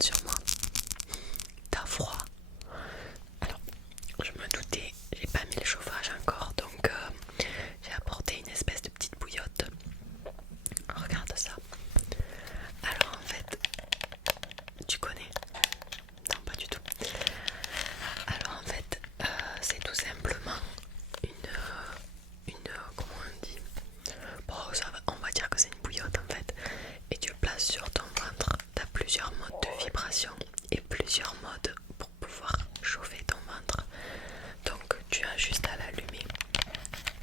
sur moi. T'as froid? Alors, je me doutais, j'ai pas mis le chauffage encore, donc j'ai apporté une espèce de petite bouillotte. Regarde ça. Alors en fait, tu connais? Non, pas du tout. Alors en fait, c'est tout simplement comment on dit? Bon, on va dire que c'est une bouillotte en fait. Et tu le places sur ton ventre. Tu as plusieurs modes de vibration et plusieurs modes pour pouvoir chauffer ton ventre. Donc tu as juste à l'allumer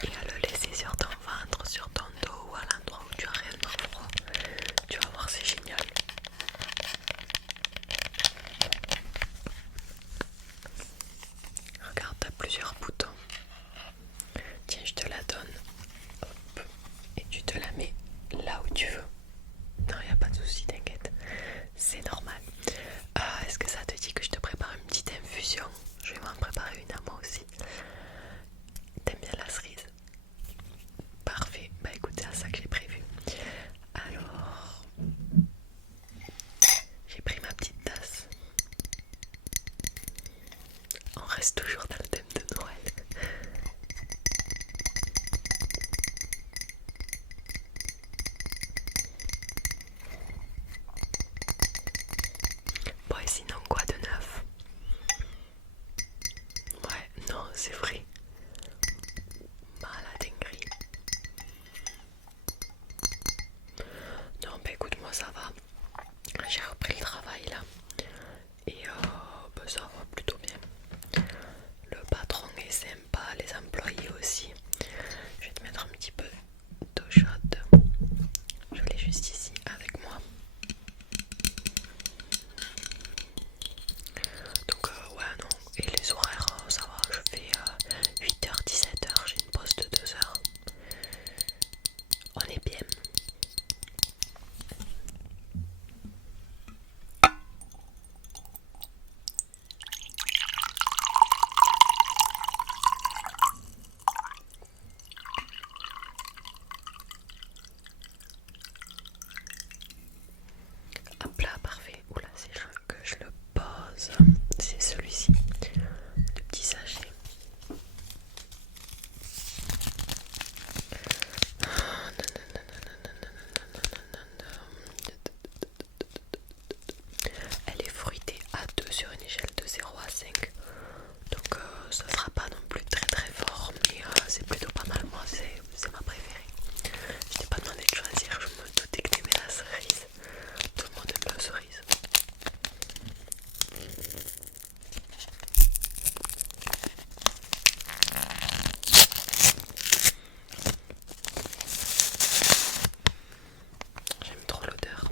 et à le laisser sur ton ventre, sur ton dos ou à l'endroit où tu as réellement froid. Tu vas voir, c'est génial. Regarde, tu as plusieurs boutons. Tiens, je te la donne. Hop. Et tu te la mets là où tu veux. Non, il n'y a pas de souci, t'inquiète. C'est normal. Est-ce que ça te dit que je te prépare une petite infusion? Je vais m'en préparer une à moi aussi. T'aimes bien la cerise? Parfait. Bah écoute, c'est à ça que j'ai prévu. Alors, j'ai pris ma petite tasse. On reste toujours dans le thème de Noël. Bon, et sinon, quoi de neuf? Ouais, non, c'est vrai. Bah, la dinguerie. Non, bah écoute, moi ça va. J'ai repris le travail là. Et bah, ça va plutôt bien. Le patron est sympa, les employés aussi. Je vais te mettre un petit peu d'eau chaude. Je l'ai juste ici avec moi. Donc ouais non, et les horaires ça va, je fais 8h, 17h, j'ai une pause de 2h. On est bien. Hop là, parfait. Oula, c'est je veux que je le pose. C'est celui-ci, le petit sachet. Elle est fruitée à 2 sur une échelle de 0 à 5. Donc ça sera pas non plus très très fort, mais c'est plutôt pas mal. Moi c'est ma préférée. Je t'ai pas demandé de choisir, je me doutais que t'aimais la cerise. Tout le monde aime la cerise. J'aime trop l'odeur.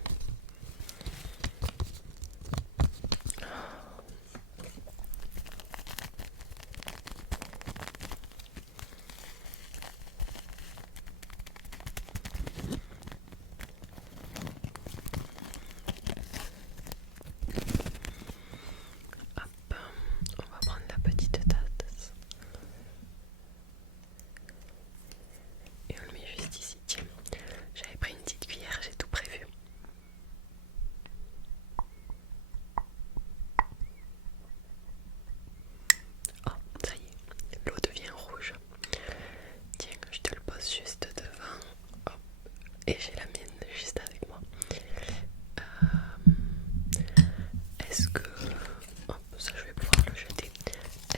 Hop, on va prendre la petite tasse. Et on le met juste ici. Tiens, j'avais pris une petite cuillère, j'ai tout prévu. Oh, ça y est, l'eau devient rouge. Tiens, je te le pose juste devant. Hop, et j'ai la mienne juste avec moi. Est-ce que... Hop, ça je vais pouvoir le jeter.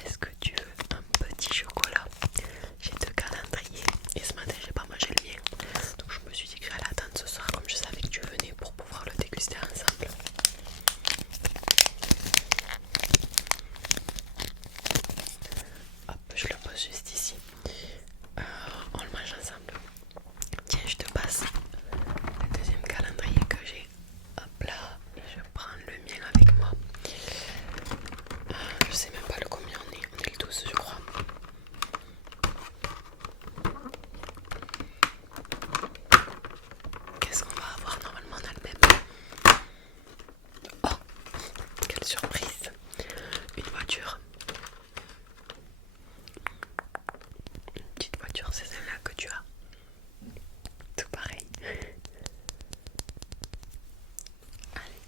Est-ce que tu veux un petit chocolat? J'ai 2 calendriers et ce matin j'ai pas mangé le mien. Donc je me suis dit que j'allais attendre ce soir comme je savais que tu venais pour pouvoir le déguster ensemble. Hop, je le pose juste ici. On le mange ensemble. Tiens, je te passe le deuxième calendrier que j'ai. Hop là, et je prends le mien avec moi. Je sais même pas le combien on est. On est le 12 je crois. Qu'est-ce qu'on va avoir normalement dans le même? Oh, quelle surprise! Une voiture. Une petite voiture, c'est celle-là que tu as. Tout pareil. Allez.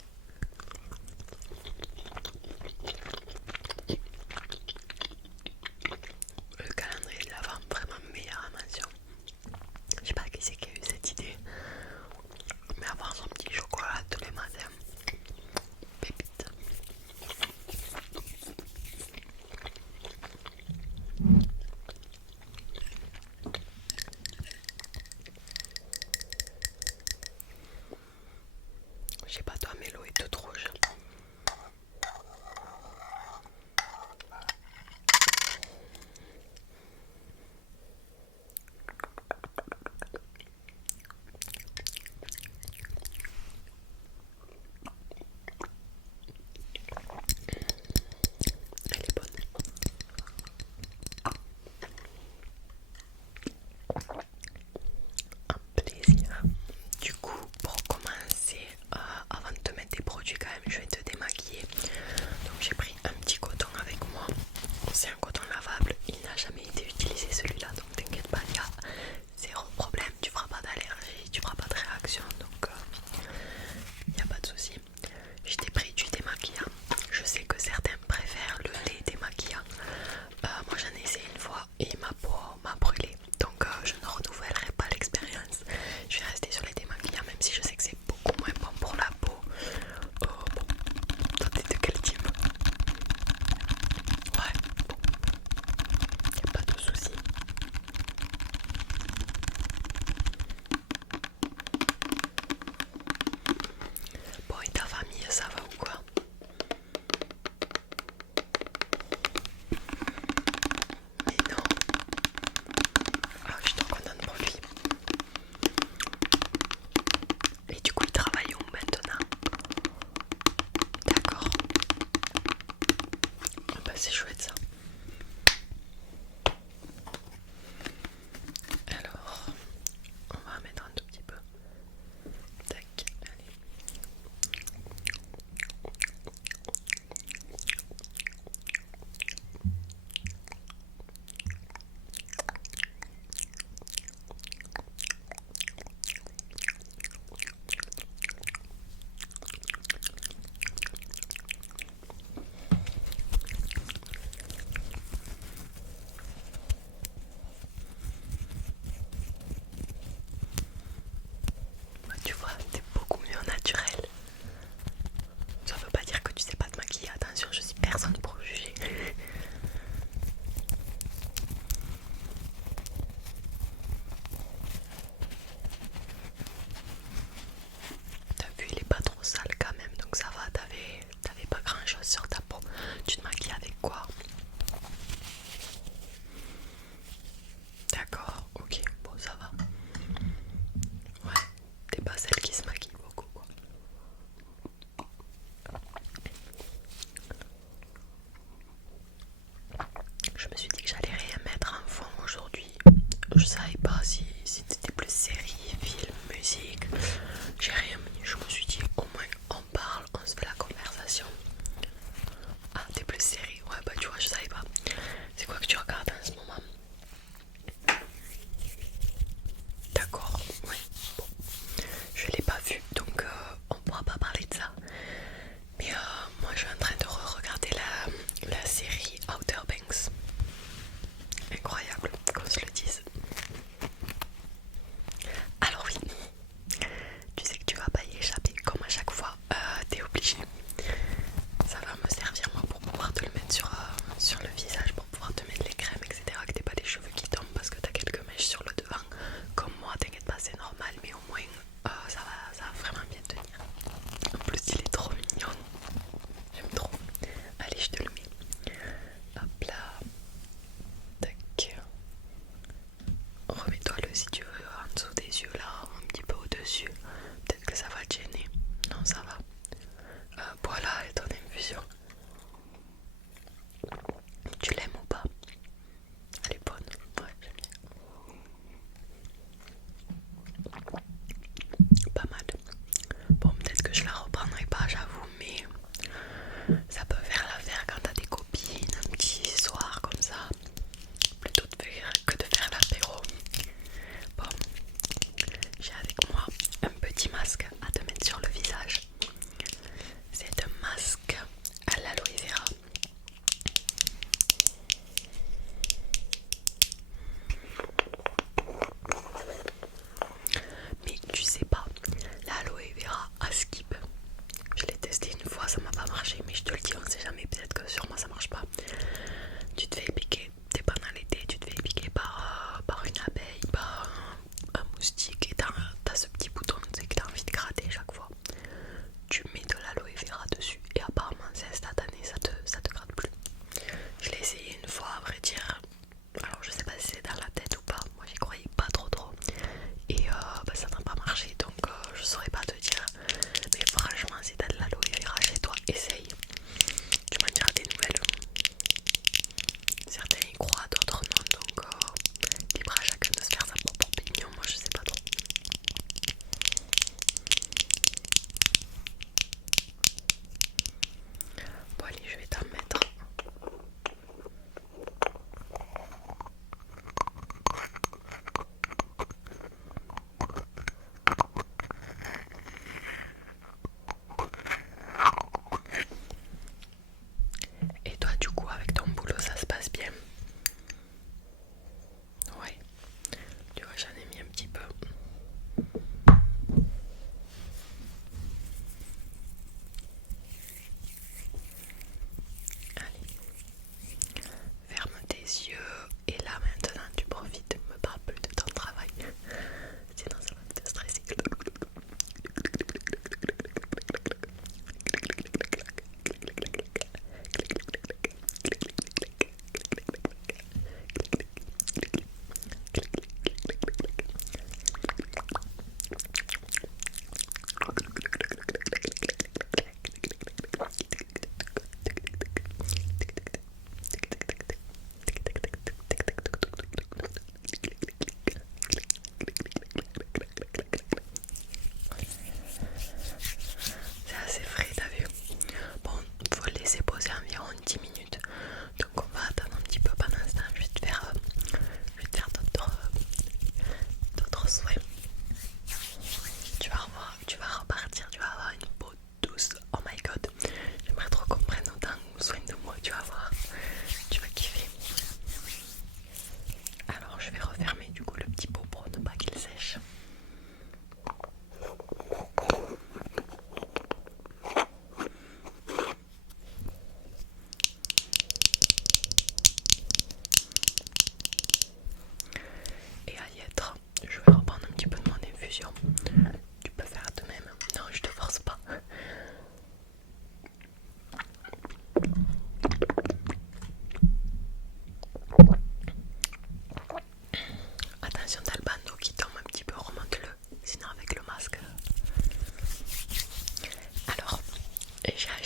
c'est chouette ça. Alors, on va en mettre un tout petit peu. Tac, allez. Bah, tu vois, t'es beaucoup mieux en naturel. Ça veut pas dire que tu sais pas te maquiller, attention, je suis personne pour juger. T'as vu, il est pas trop sale quand même, donc ça va, t'avais pas grand chose sur ta peau. Tu te maquilles avec quoi? D'accord, ok, bon ça va. Ouais, t'es pas celle qui se maquille beaucoup quoi. Je me suis dit que j'allais rien mettre en fond aujourd'hui. Je savais pas si c'était plus série, film, musique. J'ai rien mis. Je me suis dit au moins on parle, on se fait la conversation. Ah, t'es plus série. Ouais, bah tu vois, je savais pas. C'est quoi que tu regardes en ce moment? D'accord, ouais. Bon, je l'ai pas vu donc on pourra pas parler de ça. Mais moi je suis en train de re-regarder la série Outer Banks. Incroyable, qu'on se le dise. Alors oui, tu sais que tu vas pas y échapper comme à chaque fois, t'es obligé. Ça va me servir moi pour pouvoir te le mettre sur le visage, pour pouvoir te mettre les crèmes, etc. Que t'aies pas les cheveux qui tombent parce que t'as quelques mèches sur le devant. Comme moi, t'inquiète pas, c'est normal, mais au moins ça va vraiment bien tenir. En plus, il est trop mignon. J'aime trop. Allez, je te le mets. Hop là. Tac. Remets-toi-le si tu veux en dessous des yeux là, un petit peu au-dessus. Peut-être que ça va te gêner. Non, ça va. J'arrive.